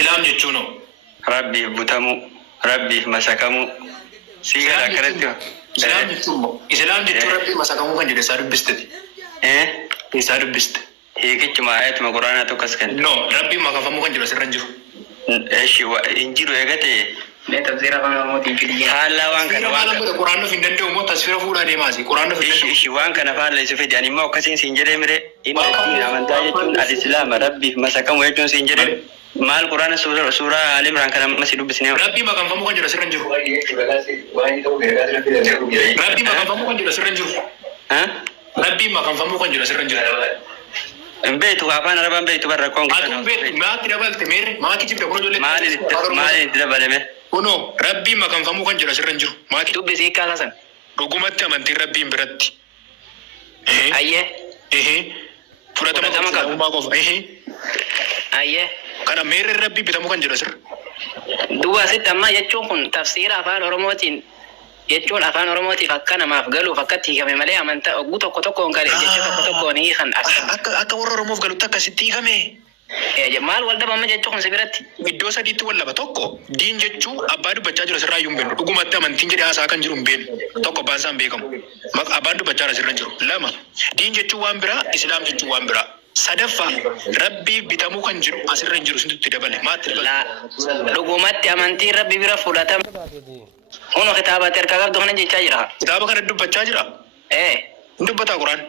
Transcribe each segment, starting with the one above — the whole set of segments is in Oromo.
إسلام جتشونو ربي بتمو ربي مسكمو سيجا كرتيو إسلام جتشونو إسلام جتشون ربي مسكمو كان جد سارب بستدي سارب بست هيك كم آيات ما قرآن أتوكسكن no ربي ما كفمو كان جد سرنجو إيش إنجيلو يعتي ne tafsira kana mo tinjili حالا وان كان وان القرآن في دنده ومو تصوير فولا دي ماسي القرآن في دنده إيش وان كان فعل يسوي يعني ما وكسين سينجري مري إن الدين من دايتون الإسلام ربي مسكمو يجون سينجري ما القرآن سورة آل عمران كان مسيلو بسنيو ربي ما كفمو كان جد سرنجو ربي ما كفمو كان جد سرنجو ها ربي ما كفمو كان جد سرنجو بيت وافان ربان بيت برا كون أتوم بيت ما ترابل تمير ما كي تبي تقول جل مالي ترابل مه ونو ربي ما كفمو كان جد سرنجو ما كي tu bisi kala san رغمت أمانتي ربي براتي ayye فلاتما كفمو ما كف ayye كنا مير ربي بتمو كان جد سر duba sitamma jechuun kun tafsiira afaan oromootiin jechuun afaan oromootiif akka namaaf galuuf akkatti hiikame malee amantaa ogguu tokko tokkoon galee jechuu tokko tokkoon hiikan akka warra Oromoof galutti akkasitti hiikame. maal wal dhabama jechuu kun si biratti Iddoo sadiitti wal laba tokko diin jechuu abbaa dubbachaa jiru asirraa iyyuu hin beeknu dhugumatti amantiin jedhee haasaa kan jiru hin beeknu tokko abbaan isaa hin beekamu abbaan dubbachaa asirra jiru lama diin jechuu waan biraa islaam jechuu waan biraa sadaffaa rabbii bitamuu kan jiru asirra hin jiru sintutti dabale maatti dabale. dhugumatti amantiin rabbi bira fudhatama huno kitaabatti harka qabdu kana jechaa jira Kitaaba kana dubbachaa jira. Hin dubbataa Quraan.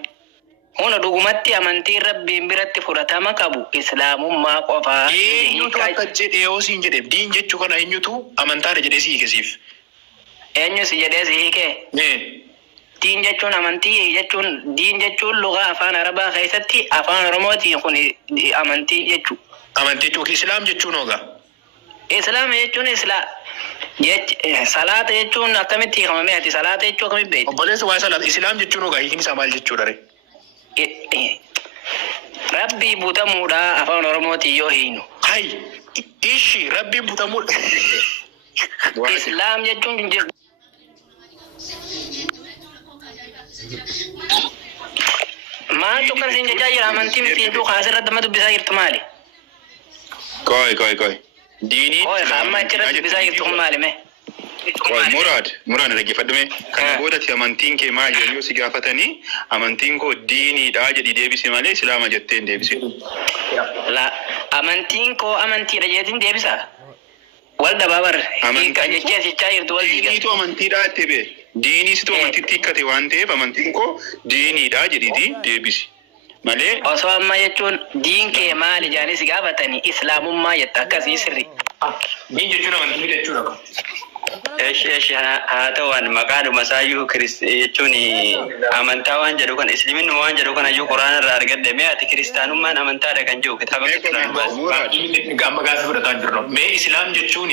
huno dhugumatti amantiin rabbiin biratti fudhatama qabu islaamummaa qofaa Eenyutu akka jedhee yoo siin jedheef diin jechuu kana eenyutu amantaadha jedhee si hiikesiif. eenyu si jedhee si hiikee diin jechuun amantii jechuun diin jechuun lugaa afaan arabaa keessatti afaan oromootiin kun amantii jechuu Amantii jechuun islaam jechuun hoogaa. islaama jechuun salaata jechuun akkamitti hiikamame ati salaata jechuu akkamitti beekti Obboleessa waa'ee salaata islaam jechuun hoogaa hiikin isaa maal jechuudha ree? rabbii butamuudha afaan oromootiin yoo hiinu Hai ishi rabbiin butamuu. islaam jechuun maal tokko sin jechaa jira amantii miti jechuu kaasirratti amma dubbisaa jirtu maali Koi. Dini. oye amma achirratti dubbisaa jirtu kun maali mee Koi Murad dhaggeeffadhu mee kana boodatti amantiin kee maal jedhu si gaafatanii amantiin koo diiniidha jedhi deebise malee islaama jettee hin deebise. la amantiin koo amantiidha jeetiin deebisa wal dabaabar hiika jechee asichaa jirtu wal diiga Diiniitu amantiidha itti bee. Diiniisitu amantiitti hiikkate waan ta'eef amantiin koo diiniidha jedhiiti deebisi. Malee osoo amma jechuun diin kee maali jaanii si gaafatanii islaamummaa jetta akkasii sirri Diin jechuun amantii jechuudha. إيش هذا وان مكان مسايو كريستيوني أمانتا وان جدو كان إسلامين وان جدو كان أجو قرآن الرارجد دمية كريستيانو ما أمانتا ركان جو كتابة كتاب بس. Gamma gaafa fudhataa jirru. Mee islaam jechuun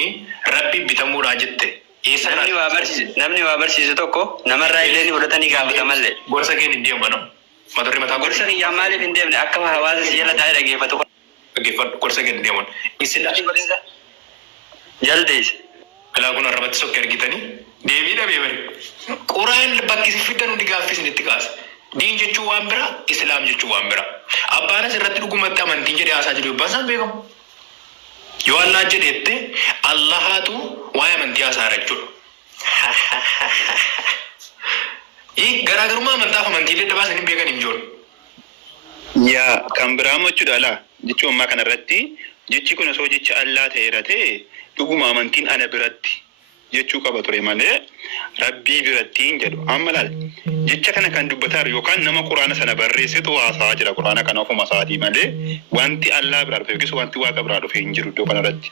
rabbi bitamuudha jette. Namni waa barsiisu tokko namarraa illee ni fudhatanii gaafata malee. Gorsa kee hin deemu mana. Mata-duree mataa Gorsa kiyyaa maaliif hin deemne akka hawaasa si'eela taa'ee dhaggeeffatu. Dhaggeeffadhu gorsa kee hin deeman. Islaam. Jaldees. Kalaa kun arrabatti sokkee argitanii deebii dhabee bari. Quraan bakki si fiddan hundi gaaffis itti kaasa. Diin jechuun waan bira, islaam jechuun waan bira. Abbaanis irratti dhugumatti amantiin jedhee haasaa jiru abbaan isaan beekamu. Yoo Allah jedheette Allahaatu waa'ee amantii haasaa jechuudha. Garaagarummaa amantaa fi amantii illee dabaasan hin beekan hin jiru. yaa kan biraa jechuudha laa jechuun ammaa kanarratti jechi kun osoo jecha allaa ta'eera ta'e dhuguma amantiin ana biratti jechuu qaba ture malee rabbii birattiin jedhu amma laal jecha kana kan dubbataa yookaan nama quraana sana barreessitu haasaa jira quraana kana ofuma isaatii malee wanti allaa biraa dhufe yookiis wanti waaqa biraa dhufe hin jiru iddoo kanarratti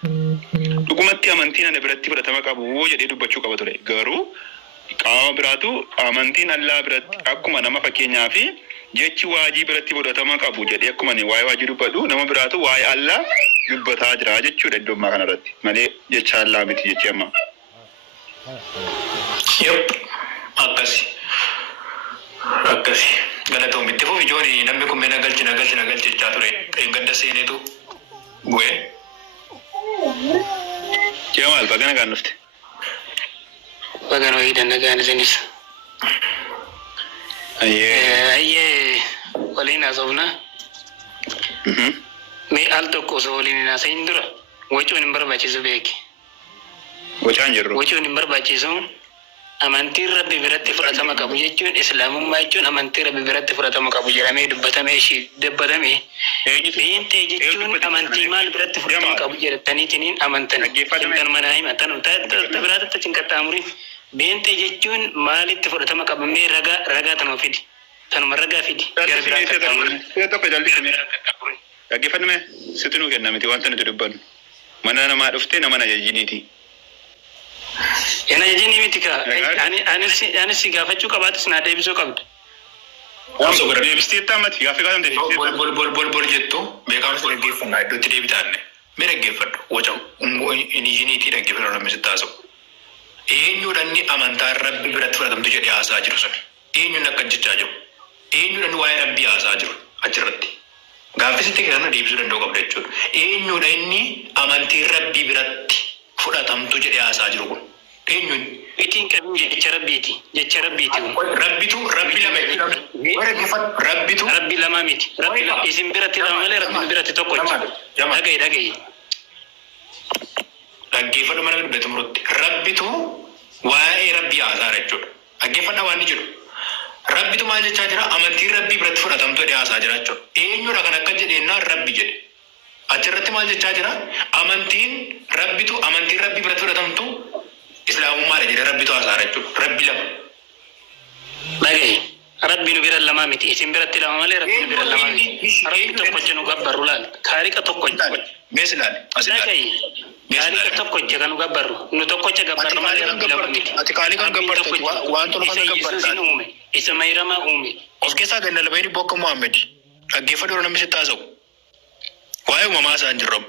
dhugumatti amantiin ana biratti fudhatama qabu jedhee dubbachuu qaba ture garuu qaama biraatu amantiin allaa biratti akkuma nama fakkeenyaa fi jechi waajii biratti fudhatama qabu jedhee akkuma waa'ee waajii dubbadhu nama biraatu waa'ee allaa dubbataa jira jechuudha iddoo ammaa kanarratti malee jecha allaa miti jechi amma. Akkasi. Galatoom itti fufi ijoollee namni kun meena galchi jechaa ture. Gadda seenetu bu'ee. Jamaal bagana kan dhufte. bagana wayii dandagaan isinis ayyee waliin haasofna mee al tokko osoo waliin hin haasayin dura wacuun hin barbaachisu beeki. Bocaan jirru. Wacuun hin barbaachisu amantiin rabbi biratti fudhatama qabu jechuun islaamummaa jechuun amantii rabbi biratti fudhatama qabu jedhamee dubbatamee dubbatame. Beentee jechuun amantii maal biratti fudhatama qabu jedhataniitiin amantan. Kan manaa himatan biraatti cinqaxxaamurii. Beentee jechuun maalitti fudhatama qabamee ragaa tanuma fidi. Tanuma ragaa fidi. Tokko jallisanii dhaggeeffanname situ nuu kennamiti wanta nuti dubbannu. Mana namaa dhuftee nama ajajiniiti. Yana ajajinii miti kaa. Ani si gaafachuu qabaatus naa deebisuu qabda. Waanso gara deebistee taamati gaaffii kaatan deebistee. bol jettu beekamsa dhaggeeffannaa iddootti deebitaanne. Mee dhaggeeffadhu waca inijiniitii dhaggeeffannaa namni sitti haasa'u. Eenyuudhaan amantaan rabbi biratti fudhatamtu jedhee haasaa jiru sun. Eenyuun akka jechaa jiru. Eenyuudhaan waa'ee rabbii haasaa jiru achirratti. Gaaffisitti kana deebisuu danda'u qabda jechuudha. Eenyuudha inni amantiin rabbii biratti fudhatamtu jedhee haasaa jiru kun. Eenyuun? Itiin qabin jecha rabbiiti. Jecha rabbiiti kun. Rabbitu rabbi lama jechuudha. Rabbi lama miti. Isin biratti lama malee rabbi biratti tokko jechuudha. Dhaga'i. Dhaggeeffadhu mana dubbatu murutti. Rabbitu waa'ee rabbii haasaa jechuudha. Dhaggeeffadha waan ni jedhu. Rabbitu maal jechaa jira? Amantiin rabbii biratti fudhatamtu jedhee haasaa jira jechuudha. Eenyuudha kan akka jedheennaa rabbi jedhe. Achirratti maal jechaa jira? Amantiin rabbii biratti fudhatamtu islaamummaadha jedhe rabbitu haasaa jechuudha. Rabbi lama. Dhaga'i. Rabbi nu bira lama miti. Isin biratti lama malee rabbi nu bira lama miti. Rabbi tokkocha nu gabbarru laal. Kaariqa tokkocha. Mees ilaali. Dhaga'i. Kaariqa tokkocha kan nu gabbarru. Nu tokkocha gabbarru malee rabbi lama miti. Ati kaaliqaan gabbartu waan tolu kana gabbartaa. Isa mayrama uume. Of keessaa ganna lamayni bokka Muhammad. Dhaggeeffadhu yeroo namni sitti haasa'u. Waa'ee uumamaa isaan jirru.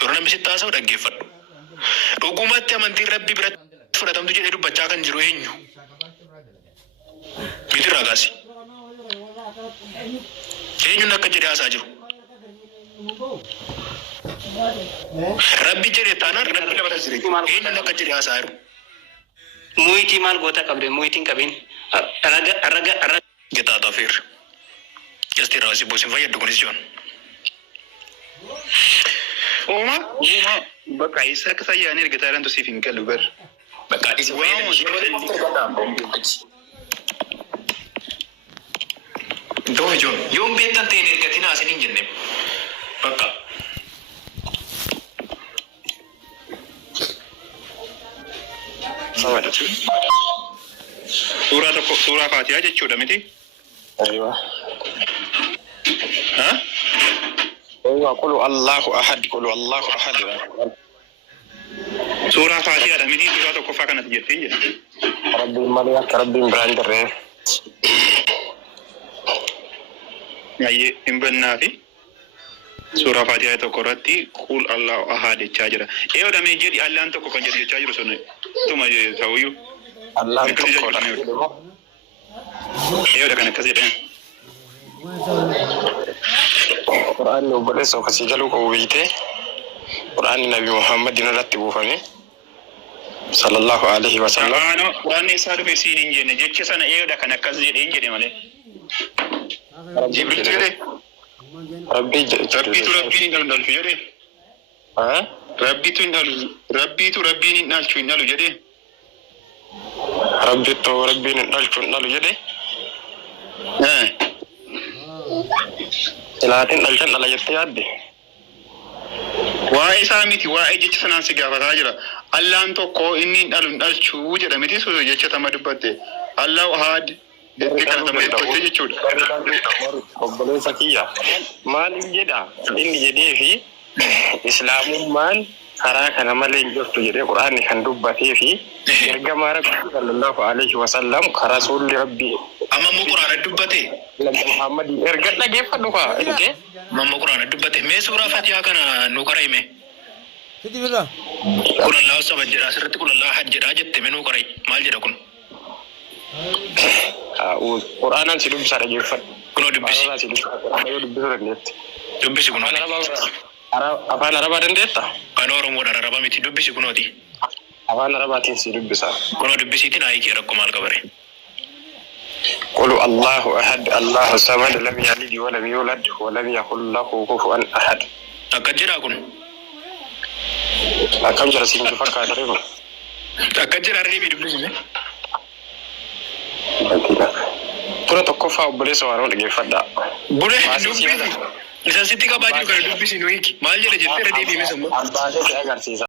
Yeroo namni sitti haasa'u dhaggeeffadhu. Dhugumatti amantiin rabbii biratti fudhatamtu jedhee dubbachaa kan jiru eenyu? Miti raagaasi. Eenyuun akka jedhee haasaa jiru? Rabbi jedhee taanaan rabbi lama tasiri. Eenyuun akka jedhee haasaa jiru? Muyitii maal goota qabde muyitiin qabin. Raga. Getaa tafir. Jasti raasi bosin fayyadu kunis jiran. Uuma bakka isa akka sayyaanii erga taa'an tusiif hin galu bar. Bakka dhisi Doo joon yoon beektan ta'een ergatiin haasin hin jenne. Bakka. Suuraa Faatihaa jechuudha miti. Aywa. Aywa qulu Allahu ahad. Suuraa Faatihaadha miti suuraa tokkoffaa kanatti jettee jira. Rabbiin malee akka rabbiin biraan jirree. Ayyee hin bannaafi suuraa Faatihaa tokko irratti qul Allahu ahad jechaa jira. Eeyoodhamee jedhi Allaan tokko kan jedhu jechaa jiru sun tuma ta'uyyuu. Allaan tokkodha. Eeyoodha kan akkas jedhan. Quraanni obboleessa akkasii galuu qabu beekte. Quraanni Nabi Muhammadin irratti buufame. Sallallahu alaihi wa sallam. Quraanni isaa dhufe siin hin jenne jecha sana eeyoodha kan akkas jedhe hin jedhe malee. Jibril jedhe. Rabbiitu rabbiin hin dhalchu jedhe. Rabbiitu rabbiin hin dhalu jedhe. Rabbiitu rabbiin hin dhalu jedhe. Ilaatiin dhalchan dhala jettee yaadde. Waa'ee isaa miti waa'ee jecha sanaan si gaafataa jira. Allaan tokko inni hin dhalchu jedha miti sun jecha tama dubbatte. Allahu ahad jettee kana tama dubbatte jechuudha. Obboleessa kiyya maaliif jedha inni jedhee fi islaamummaan karaa kana malee hin jirtu jedhee Quraanni kan dubbatee fi ergamaa Rabbi sallallahu alaihi wa sallam karaa rasuulli Rabbi amma mu Quraana dubbate Muhammad erga dhageeffadhu kaa erge mamma Quraana dubbate mee suuraa Faatihaa kana nu qaraa hime kun Allah sabad jedha asirratti kun Allah had jedha jette mee nu qaraa maal jedha kun Quraanan si dubbisa dhageeffadhu kun dubbisi dubbisi kun afaan Arabaa dandeetta kan Oromoodhaan Arabaa miti dubbisi kunooti afaan Arabaatiin si dubbisa kunoo dubbisiitiin haayikee rakkoo maal qabare قل الله أحد الله الصمد لم يلد ولم يولد ولم يكن له كفوا أحد akka jedhaa kun Akkam jira siin fakkaata reefu. Akka jira reebii dubbisne. Bura tokkoffaa obboleessa waan dhaggeeffadha. Bure dubbisi. Isa sitti qabaa jiru kana dubbisi nu hiiki. Maal jedha jettee irra deebi'ee samma. Albaasee agarsiisa.